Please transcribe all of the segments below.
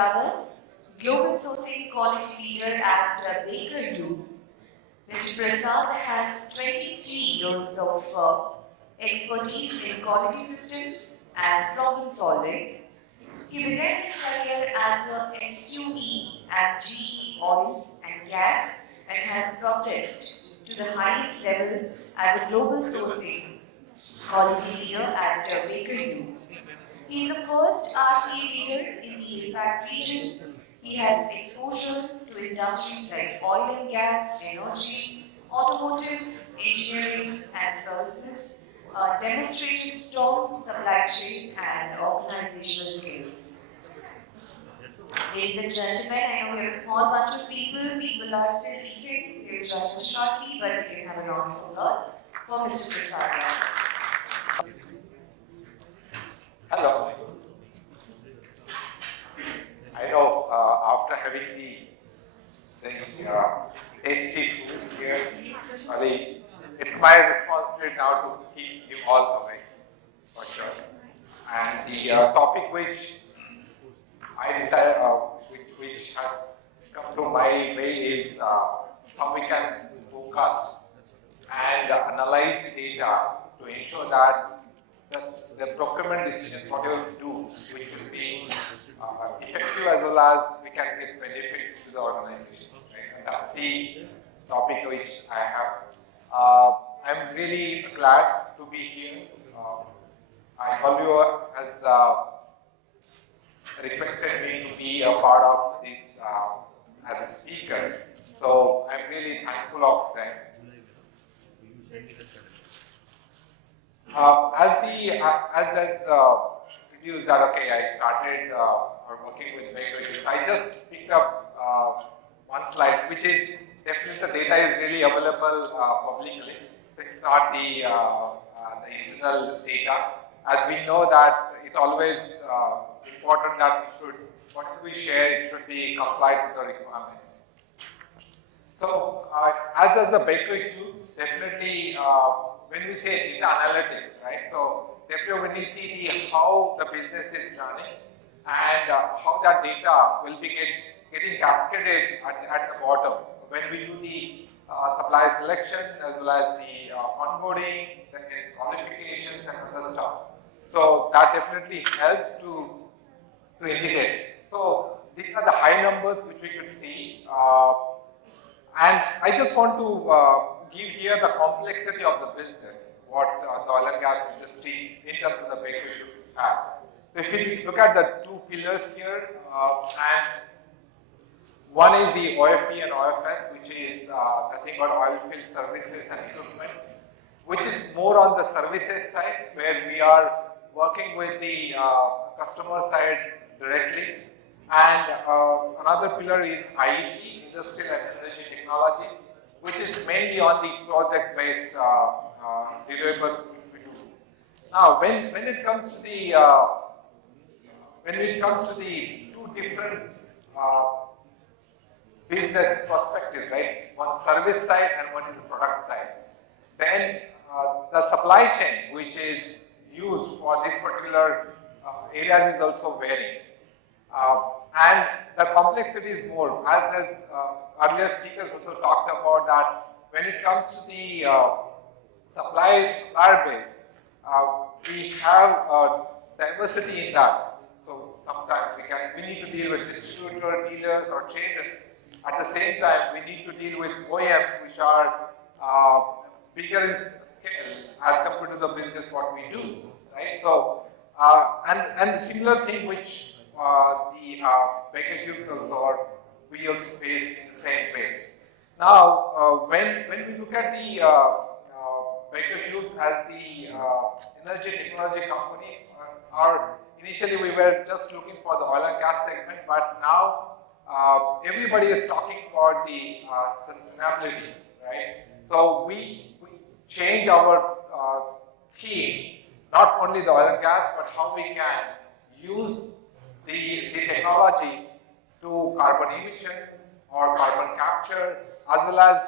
Yadav, Global Sourcing Quality Leader at Baker Hughes. Mr. Prasadd has 23 years of expertise in quality systems and problem solving. He began his career as a SQE at 𝗔𝗶𝗹𝘆𝘀𝗀 and has progressed to the highest level as a global sourcing quality leader at Baker Hughes. He is the first RCA leader in the APAC region. He has exposure to industries like oil and gas, energy, automotive, engineering and services, demonstrated strong supply chain and organizational skills. Ladies and gentlemen, I know we have a small bunch of people. People are still eating. They will join us shortly, but we can have a round of applause for Mr. Prasadd Yadav. Hello. I know after having the tasty food here, it's my responsibility now to keep you all away, for sure. And the topic which I decided, which has come to my way is how we can forecast and analyze the data to ensure that the procurement decision, whatever we do, which will be effective as well as we can get benefits to the organization. Right? And that's the topic which I have. I'm really glad to be here. Ivalua has requested me to be a part of this as a speaker, so I'm really thankful of them. As introduced that, okay, I started working with Baker Hughes. I just picked up one slide, which is definitely the data is really available publicly. It's not the internal data. As we know that it's always important that what we share, it should be complied with the requirements. So, as the Baker Hughes, definitely when we say data analytics, right? So, definitely when we see how the business is running and how that data will be getting cascaded at the bottom when we do the supply selection as well as the onboarding, the qualifications and other stuff. So that definitely helps to indicate. So these are the high numbers which we could see. And I just want to give here the complexity of the business, what the oil and gas industry in terms of the Baker Hughes has. So if you look at the two pillars here, and one is the 𝗏𝗏𝗏 and 𝗏𝗏s, which is nothing but oil field services and equipments, which is more on the services side, where we are working with the customer side directly. And another pillar is IET, Industrial and Energy Technology, which is mainly on the project-based deliverables we do. Now, when it comes to the two different business perspectives, right? One service side and one is the product side. Then the supply chain, which is used for this particular areas, is also varying. And the complexity is more, as earlier speakers also talked about that when it comes to the supplier base, we have diversity in that. So sometimes we need to deal with distributor, dealers or traders. At the same time, we need to deal with OEMs, which are bigger in scale as compared to the business what we do, right? So, and similar thing which the Baker Hughes also, or we also face in the same way. Now, when we look at the Baker Hughes as the energy technology company, initially we were just looking for the oil and gas segment, but now everybody is talking about the sustainability, right? So we change our theme, not only the oil and gas, but how we can use the technology to carbon emissions or carbon capture, as well as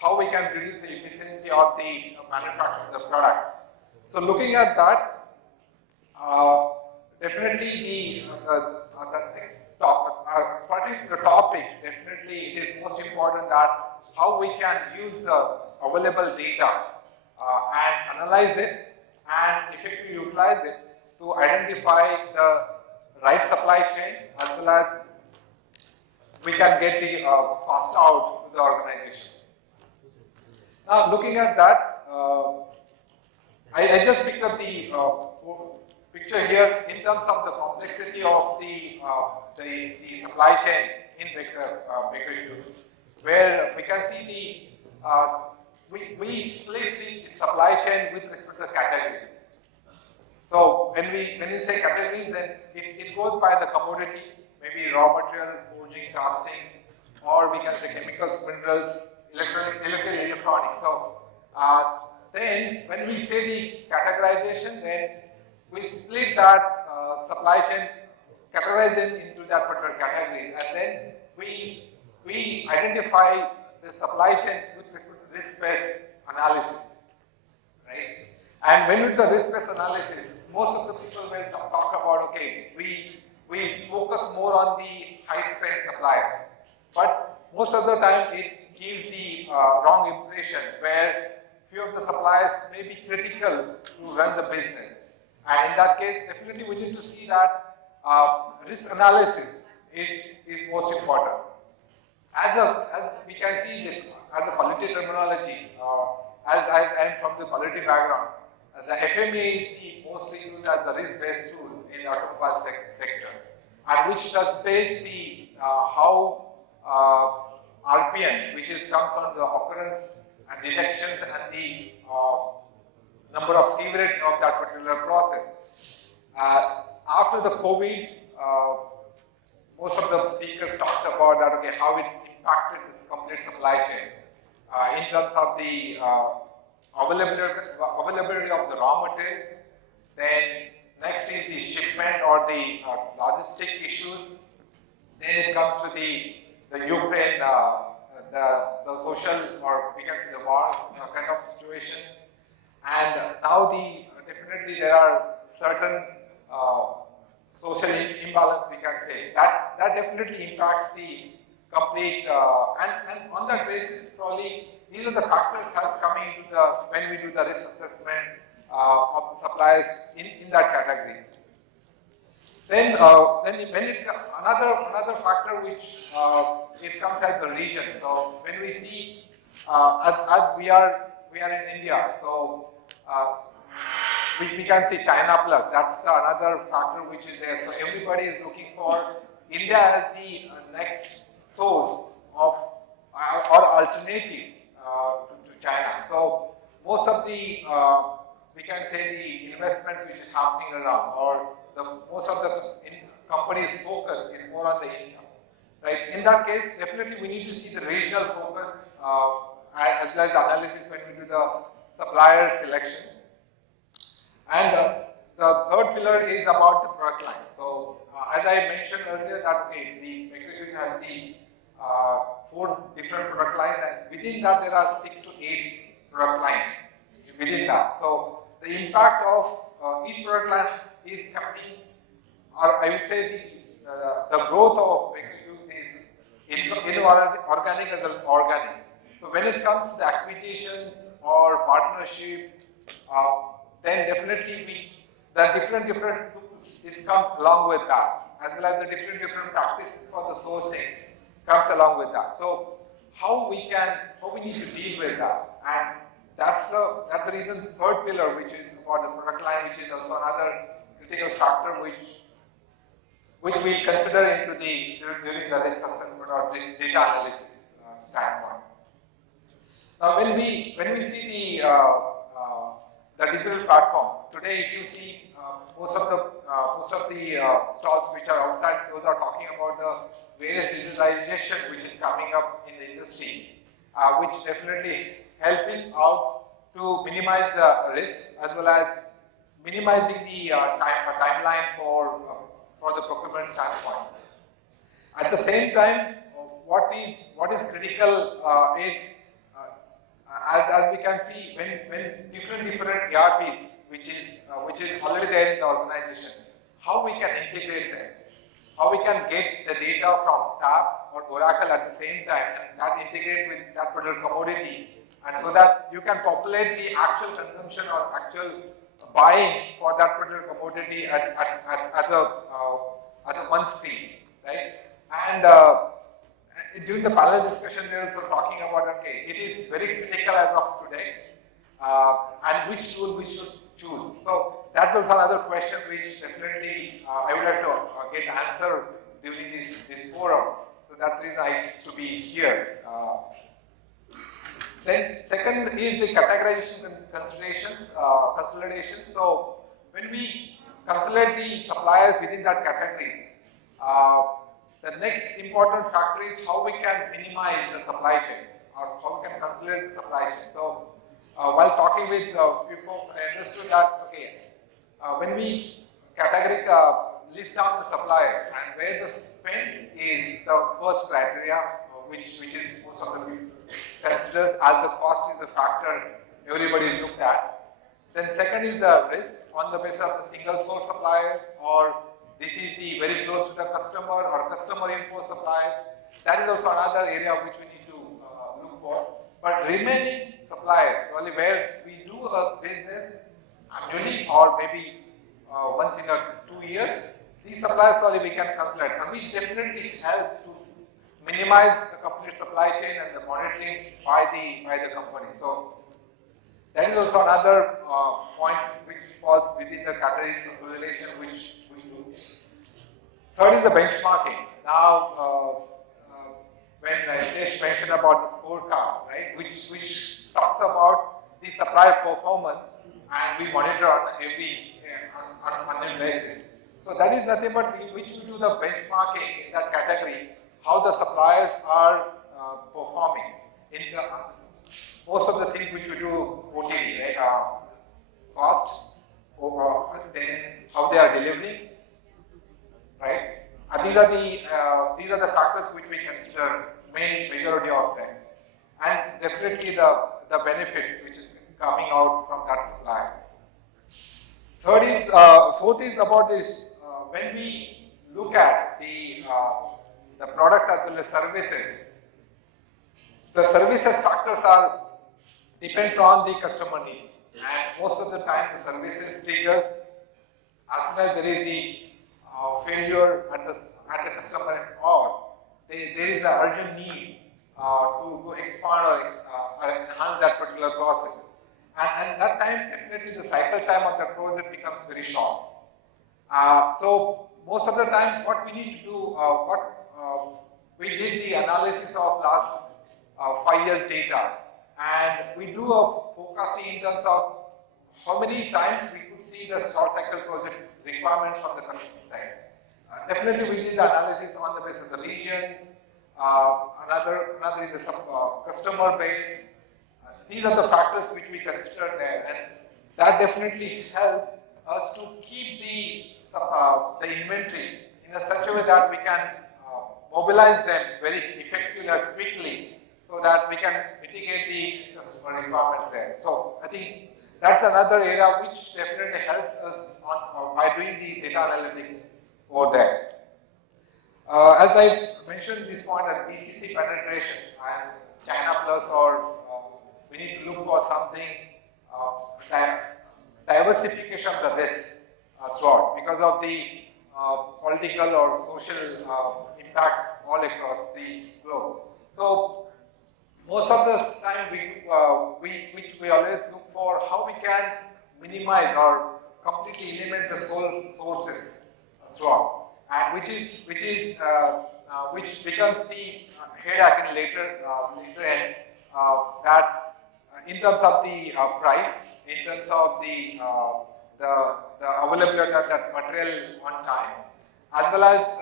how we can reduce the efficiency of the manufacture of the products. So looking at that, definitely According to the topic, definitely it is most important that how we can use the available data and analyze it and effectively utilize it to identify the right supply chain as well as we can get the cost out to the organization. Now, looking at that, I just picked up the picture here in terms of the complexity of the supply chain in bakery foods, where we can see we split the supply chain with respect to the categories. So when we say categories, then it goes by the commodity, maybe raw material, forging, castings, or we can say chemicals, minerals, electronics. So then when we say the categorization, then we split that supply chain, categorize them into that particular categories, and then we identify the supply chain with risk-based analysis, right? And when we do the risk-based analysis, most of the people will talk about, okay, we focus more on the high-spend suppliers, but most of the time it gives the wrong impression where few of the suppliers may be critical to run the business. And in that case, definitely we need to see that risk analysis is most important. As we can see that as a quality terminology, as I am from the quality background, the FMEA is the mostly used as the risk-based tool in the automobile sector, and which does base the how RPN, which comes on the occurrence and detections and the number of severity of that particular process. After the COVID, most of the speakers talked about that, okay, how it's impacted this complete supply chain in terms of the availability of the raw material. Then next is the shipment or the logistic issues. Then it comes to the Ukraine, the social, or we can say the war kind of situations. And now definitely there are certain social imbalance, we can say, that definitely impacts the complete, and on that basis, probably these are the factors that's coming into when we do the risk assessment of the suppliers in that categories. Then another factor which comes as the region. So when we see as we are in India, so we can see China plus. That's another factor which is there. So everybody is looking for India as the next source of or alternative to China. So most of the we can say the investments which is happening around, or most of the companies' focus is more on the income, right? In that case, definitely we need to see the regional focus as well as analysis when we do the supplier selections. And the third pillar is about the product line. So as I mentioned earlier, that okay, the bakery has the 4 different product lines, and within that there are 6 to 8 product lines within that. So the impact of each product line is coming, or I would say the growth of bakery goods is inorganic as well as organic. So when it comes to the acquisitions or partnership, then definitely the different tools comes along with that, as well as the different practices for the sourcing comes along with that. So how we need to deal with that, and that's the reason the third pillar, which is about the product line, which is also another critical factor which we consider during the risk assessment or data analysis standpoint. Now, when we see the digital platform today, if you see most of the stalls which are outside, those are talking about the various digitalization which is coming up in the industry, which definitely helping out to minimize the risk as well as minimizing the timeline for the procurement standpoint. At the same time, what is critical is as we can see, when different ERPs which is already there in the organization, how we can integrate them. how we can get the data from SAP or Oracle at the same time and that integrate with that particular commodity, and so that you can populate the actual consumption or actual buying for that particular commodity as a one stream, right? And during the panel discussion, they are also talking about, okay, it is very critical as of today, and which tool we should choose. So that's also another question which definitely I would like to get answer during this forum. So that's the reason I used to be here. Then second is the categorization consolidation. So when we consolidate the suppliers within that categories, the next important factor is how we can minimize the supply chain or how we can consolidate the supply chain. So while talking with a few folks, I understood that, okay, when we list down the suppliers and where the spend is the first criteria, which is most of the people considers as the cost is a factor everybody looked at. Then second is the risk on the basis of the single source suppliers, or this is the very close to the customer or customer imposed suppliers. That is also another area which we need to look for. But remaining suppliers, only where we do a business annually or maybe once in 2 years, these suppliers probably we can consolidate, and which definitely helps to minimize the complete supply chain and the monitoring by the company. So that is also another point which falls within the categories consolidation which we do. Third is the benchmarking. Now, when Hitesh mentioned about the scorecard, right, which talks about the supplier performance, and we monitor on every annual basis. So that is nothing but which we do the benchmarking in that category, how the suppliers are performing in most of the things which we do OTD, right? Cost, overall, then how they are delivering, right? And these are the factors which we consider majority of them, and definitely the benefits which is coming out from that suppliers. Fourth is about this when we look at the products as well as services. The services factors depends on the customer needs, and most of the time the services triggers as soon as there is the failure at the customer, or there is an urgent need to expand or enhance that particular process. And that time, definitely the cycle time of the process becomes very short. So most of the time, what we need to do, we did the analysis of last 5 years data, and we do a forecasting in terms of how many times we could see the short cycle project requirements from the customer side. Definitely, we did the analysis on the basis of the regions. Another is the customer base. These are the factors which we consider there, and that definitely help us to keep the inventory in such a way that we can mobilize them very effectively and quickly, so that we can mitigate the customer requirements there. So I think that's another area which definitely helps us by doing the data analytics over there. As I mentioned this point as BCC penetration and China Plus, or we need to look for something diversification of the risk throughout because of the political or social impacts all across the globe. So most of the time we always look for how we can minimize or completely eliminate the sole sources throughout, and which becomes the headache in later end, that in terms of the price, in terms of the availability of that material on time, as well as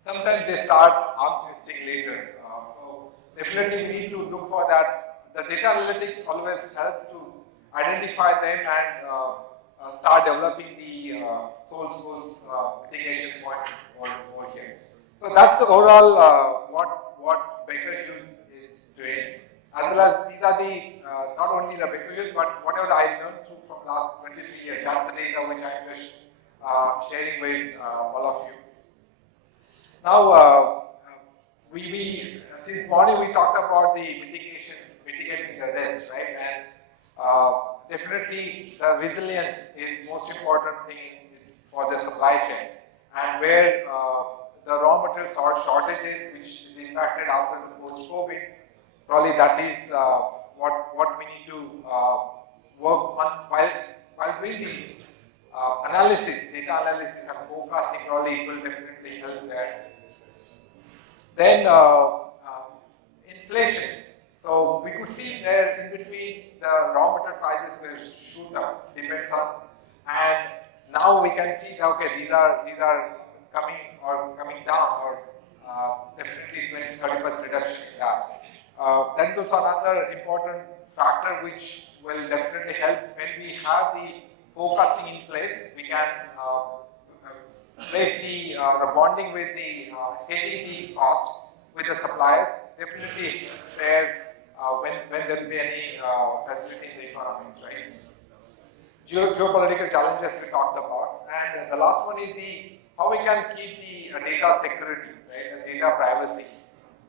sometimes they start optimistic later. So definitely we need to look for that. The data analytics always helps to identify them and start developing the sole source mitigation points over here. So that's the overall what Baker Hughes is doing. As well as these are the not only the Baker Hughes, but whatever I learned from last 23 years. That's the data which I'm just sharing with all of you. Now, since morning we talked about the mitigating the risk, right? And definitely the resilience is most important thing for the supply chain, and where the raw material shortages, which is impacted after the post-COVID, probably that is what we need to work on while doing the analysis, data analysis and forecasting. Probably it will definitely help there. Then inflations. So we could see there in between the raw material prices will shoot up, depends on, and now we can see that okay, these are coming down, or definitely 20-30% reduction in that. That is also another important factor which will definitely help when we have the forecasting in place. We can place the bonding with the hedging the cost with the suppliers. Definitely there when there will be any facility in the economies, right? Geopolitical challenges we talked about, and the last one is the how we can keep the data security, right, and data privacy.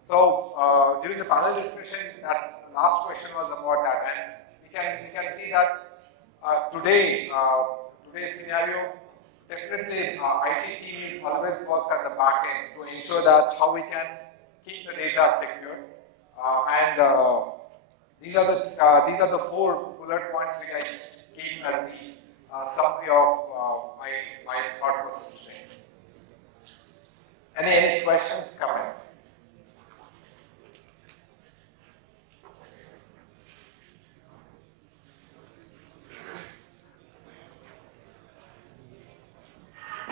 So during the panel discussion, that last question was about that, and we can see that today's scenario, definitely IT team always works at the back end to ensure that how we can keep the data secure, and these are the 4 bullet points which I just keep as the summary of my thought process today. Any questions, comments?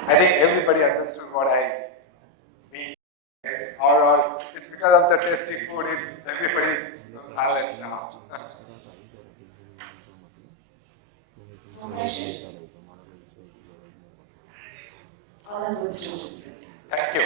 I think everybody understood what I mean, or it's because of the tasty food, everybody's silent now. No questions? All are good students. Thank you.